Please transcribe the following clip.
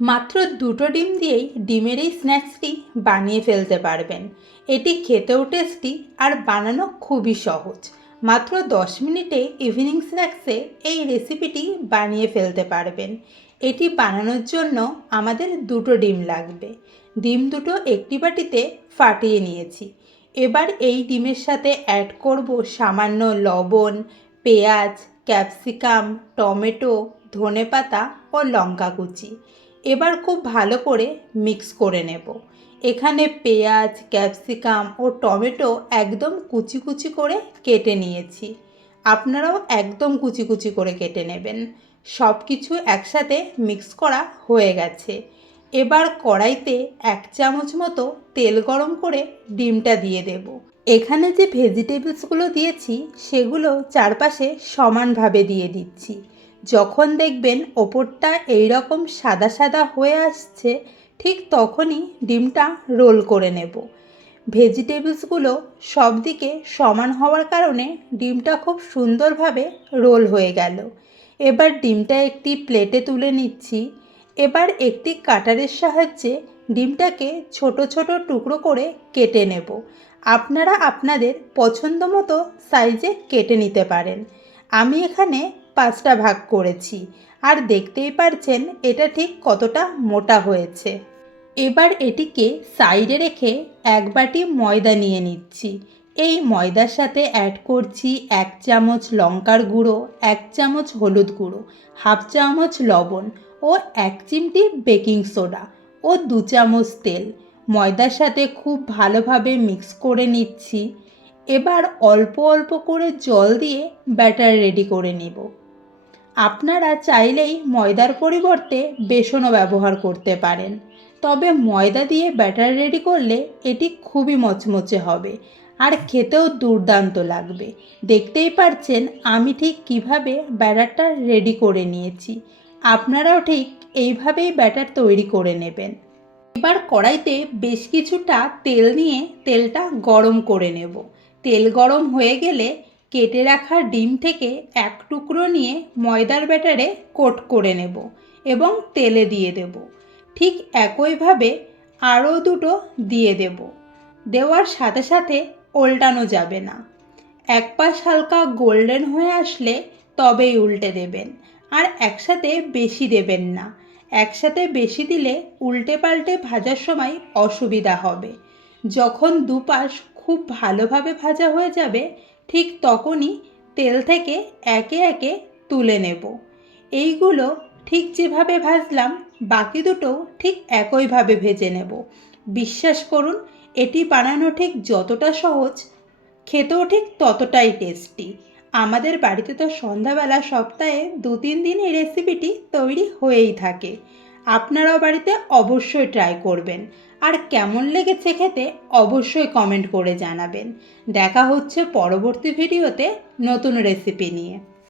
মাত্র দুটো ডিম দিয়েই ডিমের এই স্ন্যাক্সটি বানিয়ে ফেলতে পারবেন। এটি খেতেও টেস্টি আর বানানো খুবই সহজ। মাত্র দশ মিনিটে ইভিনিং স্ন্যাক্সে এই রেসিপিটি বানিয়ে ফেলতে পারবেন। এটি বানানোর জন্য আমাদের দুটো ডিম লাগবে। ডিম দুটো একটি বাটিতে ফাটিয়ে নিয়েছি। এবার এই ডিমের সাথে অ্যাড করব সামান্য লবণ, পেঁয়াজ ক্যাপসিকাম টমেটো, ধনেপাতা ও লঙ্কা কুচি। এবার খুব ভালো করে মিক্স করে নেব। এখানে পেঁয়াজ ক্যাপসিকাম ও টমেটো একদম কুচি কুচি করে কেটে নিয়েছি। আপনারাও একদম কুচি কুচি করে কেটে নেবেন। সব কিছু একসাথে মিক্স করা হয়ে গেছে। এবার কড়াইতে এক চামচ মতো তেল গরম করে ডিমটা দিয়ে দেব। এখানে যে ভেজিটেবলসগুলো দিয়েছি, সেগুলো চারপাশে সমানভাবে দিয়ে দিচ্ছি। যখন দেখবেন ওপরটা এইরকম সাদা সাদা হয়ে আসছে, ঠিক তখনই ডিমটা রোল করে নেব। ভেজিটেবলসগুলো সব দিকে সমান হওয়ার কারণে ডিমটা খুব সুন্দরভাবে রোল হয়ে গেল। এবার ডিমটা একটি প্লেটে তুলে নিচ্ছি। এবার একটি কাটারের সাহায্যে ডিমটাকে ছোট ছোট টুকরো করে কেটে নেব। আপনারা আপনাদের পছন্দ মতো সাইজে কেটে নিতে পারেন। আমি এখানে পাঁচটা ভাগ করেছি। আর দেখতেই পারছেন এটা ঠিক কতটা মোটা হয়েছে। এবার এটিকে সাইডে রেখে এক বাটি ময়দা নিয়ে নিচ্ছি। এই ময়দার সাথে অ্যাড করছি এক চামচ লঙ্কার গুঁড়ো, এক চামচ হলুদ গুঁড়ো, হাফ চামচ লবণ ও এক চিমটি বেকিং সোডা ও দু চামচ তেল। ময়দার সাথে খুব ভালোভাবে মিক্স করে নিচ্ছি। এবার অল্প অল্প করে জল দিয়ে ব্যাটার রেডি করে নিব। আপনারা চাইলেই ময়দার পরিবর্তে বেসনও ব্যবহার করতে পারেন। তবে ময়দা দিয়ে ব্যাটার রেডি করলে এটি খুবই মচমচে হবে আর খেতেও দুর্দান্ত লাগবে। দেখতেই পারছেন আমি ঠিক কীভাবে ব্যাটারটা রেডি করে নিয়েছি। আপনারাও ঠিক এইভাবেই ব্যাটার তৈরি করে নেবেন। এবার কড়াইতে বেশ কিছুটা তেল নিয়ে তেলটা গরম করে নেব। তেল গরম হয়ে গেলে কেটে রাখা ডিম থেকে এক টুকরো নিয়ে ময়দার ব্যাটারে কোট করে নেব এবং তেলে দিয়ে দেব। ঠিক একইভাবে আরও দুটো দিয়ে দেব। দেওয়ার সাথে সাথে উল্টানো যাবে না। এক পাশ হালকা গোল্ডেন হয়ে আসলে তবেই উল্টে দেবেন। আর একসাথে বেশি দেবেন না। একসাথে বেশি দিলে উল্টে পাল্টে ভাজার সময় অসুবিধা হবে। যখন দুপাশ খুব ভালোভাবে ভাজা হয়ে যাবে ঠিক তখনই তেল থেকে একে একে তুলে নেব। এইগুলো ঠিক যেভাবে ভাজলাম, বাকি দুটো ঠিক একইভাবে ভেজে নেব। বিশ্বাস করুন, এটি বানানো ঠিক যতটা সহজ, খেতেও ঠিক ততটাই টেস্টি। আমাদের বাড়িতে তো সন্ধ্যাবেলা সপ্তাহে দু তিন দিন এই রেসিপিটি তৈরি হয়েই থাকে। আপনারাও বাড়িতে অবশ্যই ট্রাই করবেন। আর কেমন লেগেছে খেতে অবশ্যই কমেন্ট করে জানাবেন। দেখা হচ্ছে পরবর্তী ভিডিওতে নতুন রেসিপি নিয়ে।